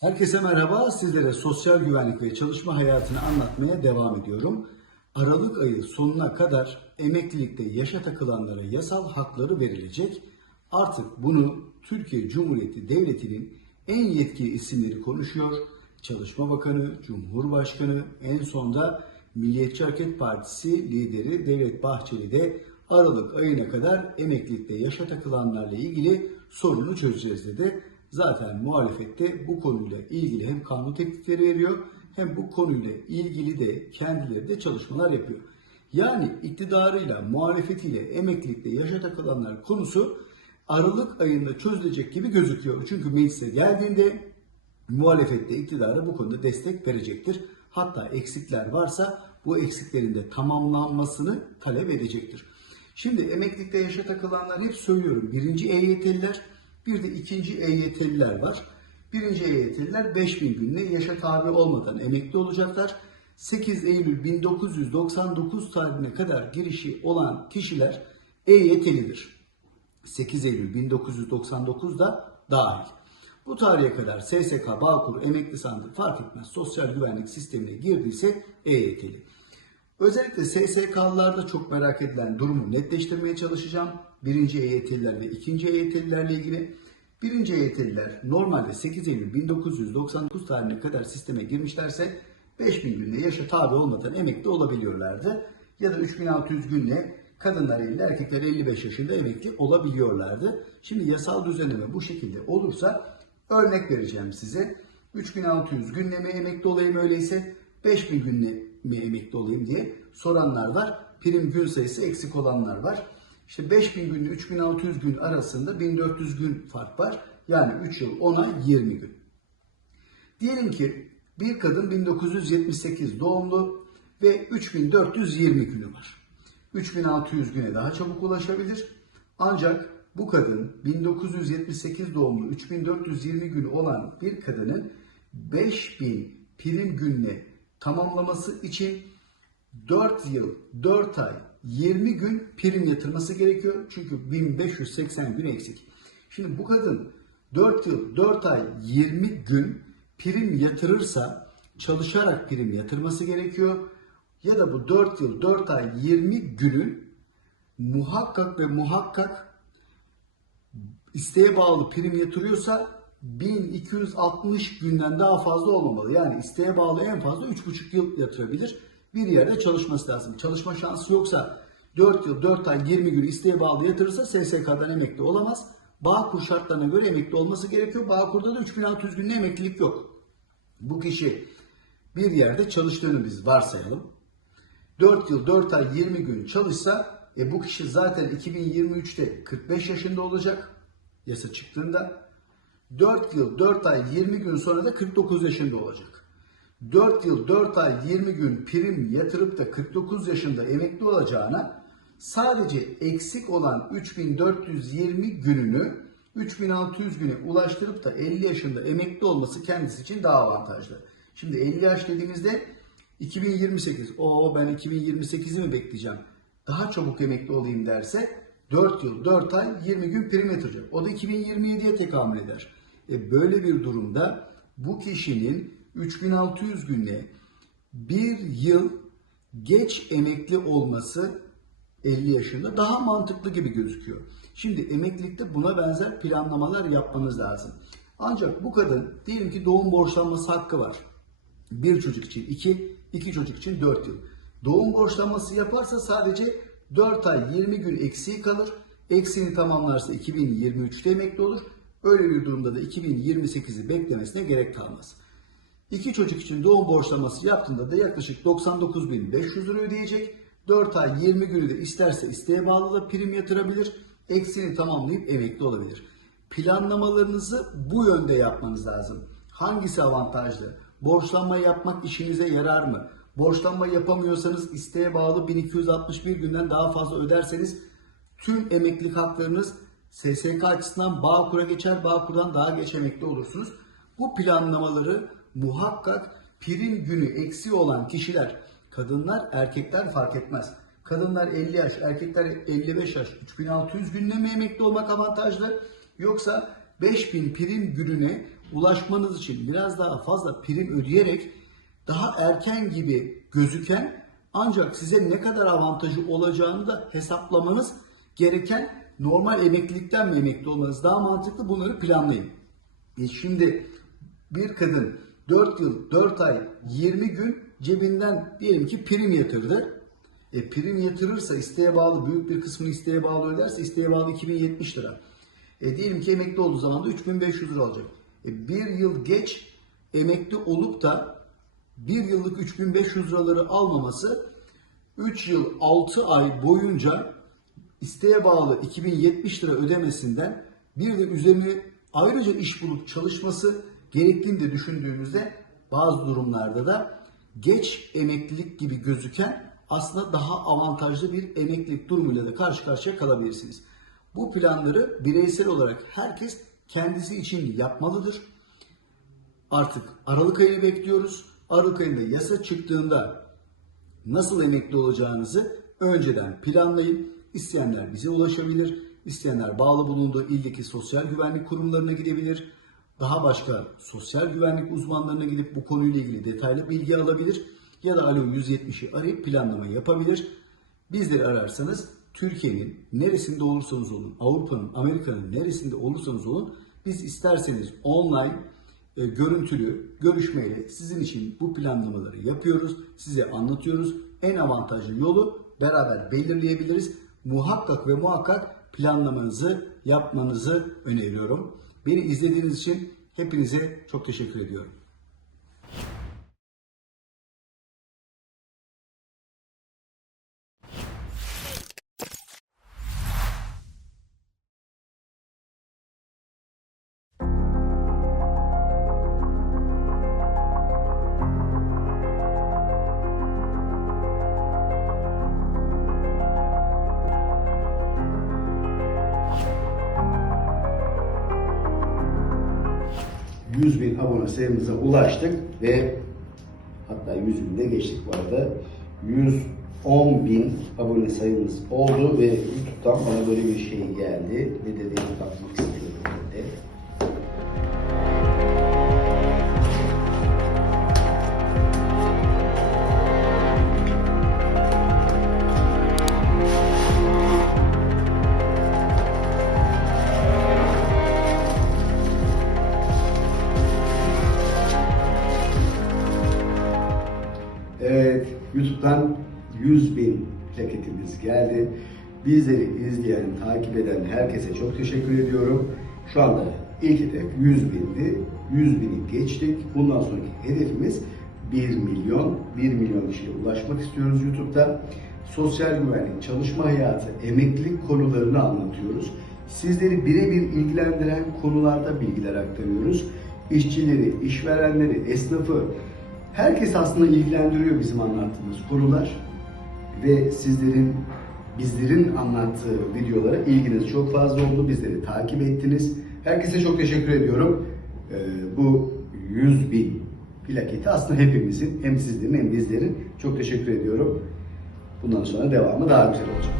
Herkese merhaba. Sizlere sosyal güvenlik ve çalışma hayatını anlatmaya devam ediyorum. Aralık ayı sonuna kadar emeklilikte yaşa takılanlara yasal hakları verilecek. Artık bunu Türkiye Cumhuriyeti Devleti'nin en yetkili isimleri konuşuyor. Çalışma Bakanı, Cumhurbaşkanı, en sonda Milliyetçi Hareket Partisi lideri Devlet Bahçeli de Aralık ayına kadar emeklilikte yaşa takılanlarla ilgili sorunu çözeceğiz dedi. Zaten muhalefette bu konuyla ilgili hem kanun teklifleri veriyor hem bu konuyla ilgili de kendileri de çalışmalar yapıyor. Yani iktidarıyla, muhalefetiyle emeklilikte yaşa takılanlar konusu Aralık ayında çözülecek gibi gözüküyor. Çünkü meclise geldiğinde muhalefette iktidara bu konuda destek verecektir. Hatta eksikler varsa bu eksiklerin de tamamlanmasını talep edecektir. Şimdi emeklilikte yaşa takılanlar hep söylüyorum. Birinci EYT'liler bir de ikinci EYT'liler var. Birinci EYT'liler 5000 günle yaşa tabi olmadan emekli olacaklar. 8 Eylül 1999 tarihine kadar girişi olan kişiler EYT'lidir. 8 Eylül 1999'da dahil. Bu tarihe kadar SSK, Bağkur, emekli sandık fark etmez sosyal güvenlik sistemine girdiyse EYT'li. Özellikle SSK'larda çok merak edilen durumu netleştirmeye çalışacağım. Birinci EYT'liler ve ikinci EYT'lilerle ilgili. Birinci EYT'liler normalde 8 Eylül 1999 tarihine kadar sisteme girmişlerse 5000 günde yaşa tabi olmadan emekli olabiliyorlardı. Ya da 3600 günle kadınlar 50, erkekler 55 yaşında emekli olabiliyorlardı. Şimdi yasal düzenleme bu şekilde olursa örnek vereceğim size. 3600 günle mi emekli olayım öyleyse 5000 günle mi emekli olayım diye soranlar var. Prim gün sayısı eksik olanlar var. İşte 5000 günle 3600 gün arasında 1400 gün fark var. Yani 3 yıl 10'a 20 gün. Diyelim ki bir kadın 1978 doğumlu ve 3420 günü var. 3600 güne daha çabuk ulaşabilir. Ancak bu kadın 1978 doğumlu 3420 günü olan bir kadının 5000 prim gününe tamamlaması için 4 yıl, 4 ay, 20 gün prim yatırması gerekiyor. Çünkü 1580 gün eksik. Şimdi bu kadın 4 yıl, 4 ay, 20 gün prim yatırırsa çalışarak prim yatırması gerekiyor. Ya da bu 4 yıl, 4 ay, 20 günün muhakkak ve muhakkak isteğe bağlı prim yatırıyorsa 1260 günden daha fazla olmamalı. Yani isteğe bağlı en fazla 3,5 yıl yatırabilir. Bir yerde çalışması lazım. Çalışma şansı yoksa 4 yıl, 4 ay, 20 gün isteğe bağlı yatırırsa SSK'dan emekli olamaz. Bağkur şartlarına göre emekli olması gerekiyor. Bağkur'da da 3600 günde emeklilik yok. Bu kişi bir yerde çalıştığını biz varsayalım. 4 yıl, 4 ay, 20 gün çalışsa e bu kişi zaten 2023'te 45 yaşında olacak yasa çıktığında. 4 yıl 4 ay 20 gün sonra da 49 yaşında olacak. 4 yıl 4 ay 20 gün prim yatırıp da 49 yaşında emekli olacağına sadece eksik olan 3420 gününü 3600 güne ulaştırıp da 50 yaşında emekli olması kendisi için daha avantajlı. Şimdi 50 yaş dediğimizde 2028, o ben 2028'i mi bekleyeceğim? Daha çabuk emekli olayım derse 4 yıl, 4 ay, 20 gün prim yatıracak. O da 2027'ye tekamül eder. E böyle bir durumda bu kişinin 3600 günle bir yıl geç emekli olması 50 yaşında daha mantıklı gibi gözüküyor. Şimdi emeklilikte buna benzer planlamalar yapmanız lazım. Ancak bu kadın diyelim ki doğum borçlanması hakkı var. Bir çocuk için 2, iki çocuk için 4 yıl. Doğum borçlanması yaparsa sadece 4 ay 20 gün eksiği kalır. Eksiğini tamamlarsa 2023'te emekli olur. Öyle bir durumda da 2028'i beklemesine gerek kalmaz. İki çocuk için doğum borçlaması yaptığında da yaklaşık 99.500 lira ödeyecek. 4 ay 20 günü de isterse isteğe bağlı da prim yatırabilir. Eksiğini tamamlayıp emekli olabilir. Planlamalarınızı bu yönde yapmanız lazım. Hangisi avantajlı? Borçlanma yapmak işinize yarar mı? Borçlanma yapamıyorsanız isteğe bağlı 1261 günden daha fazla öderseniz tüm emeklilik haklarınız SSK açısından Bağkur'a geçer, Bağkur'dan daha geç emekli olursunuz. Bu planlamaları muhakkak prim günü eksiği olan kişiler, kadınlar, erkekler fark etmez. Kadınlar 50 yaş, erkekler 55 yaş, 3600 günle mi emekli olmak avantajlı? Yoksa 5000 prim gününe ulaşmanız için biraz daha fazla prim ödeyerek daha erken gibi gözüken ancak size ne kadar avantajı olacağını da hesaplamanız gereken normal emeklilikten mi emekli olmanız daha mantıklı bunları planlayın. E şimdi bir kadın 4 yıl, 4 ay, 20 gün cebinden diyelim ki prim yatırdı. E prim yatırırsa isteğe bağlı büyük bir kısmını isteğe bağlı öderse isteğe bağlı 2070 lira. E diyelim ki emekli olduğu zaman da 3500 lira alacak. E bir yıl geç emekli olup da bir yıllık 3500 liraları almaması 3 yıl 6 ay boyunca isteğe bağlı 2070 lira ödemesinden bir de üzerine ayrıca iş bulup çalışması gerektiğini de düşündüğünüzde bazı durumlarda da geç emeklilik gibi gözüken aslında daha avantajlı bir emeklilik durumuyla da karşı karşıya kalabilirsiniz. Bu planları bireysel olarak herkes kendisi için yapmalıdır. Artık Aralık ayını bekliyoruz. Aralık ayında yasa çıktığında nasıl emekli olacağınızı önceden planlayın. İsteyenler bize ulaşabilir. İsteyenler bağlı bulunduğu ildeki sosyal güvenlik kurumlarına gidebilir. Daha başka sosyal güvenlik uzmanlarına gidip bu konuyla ilgili detaylı bilgi alabilir. Ya da Alo 170'i arayıp planlama yapabilir. Bizleri ararsanız Türkiye'nin neresinde olursanız olun, Avrupa'nın, Amerika'nın neresinde olursanız olun biz isterseniz online e, görüntülü görüşmeyle sizin için bu planlamaları yapıyoruz. Size anlatıyoruz. En avantajlı yolu beraber belirleyebiliriz. Muhakkak ve muhakkak planlamanızı yapmanızı öneriyorum. Beni izlediğiniz için hepinize çok teşekkür ediyorum. Abone sayımıza ulaştık ve hatta 100 bin de geçtik bu arada. 110 bin abone sayımız oldu ve YouTube'dan bana böyle bir şey geldi. Ne dediğine bakmak istiyorum. YouTube'dan 100 bin plaketimiz geldi. Bizleri izleyen, takip eden herkese çok teşekkür ediyorum. Şu anda ilk hedef 100 bindi. 100 bini geçtik. Bundan sonraki hedefimiz 1 milyon. 1 milyon kişiye ulaşmak istiyoruz YouTube'da. Sosyal güvenlik, çalışma hayatı, emeklilik konularını anlatıyoruz. Sizleri birebir ilgilendiren konularda bilgiler aktarıyoruz. İşçileri, işverenleri, esnafı, Herkes aslında ilgilendiriyor bizim anlattığımız konular ve sizlerin bizlerin anlattığı videolara ilginiz çok fazla oldu. Bizleri takip ettiniz. Herkese çok teşekkür ediyorum. Ee, bu 100 bin plaketi aslında hepimizin hem sizlerin hem bizlerin çok teşekkür ediyorum. Bundan sonra devamı daha güzel olacak.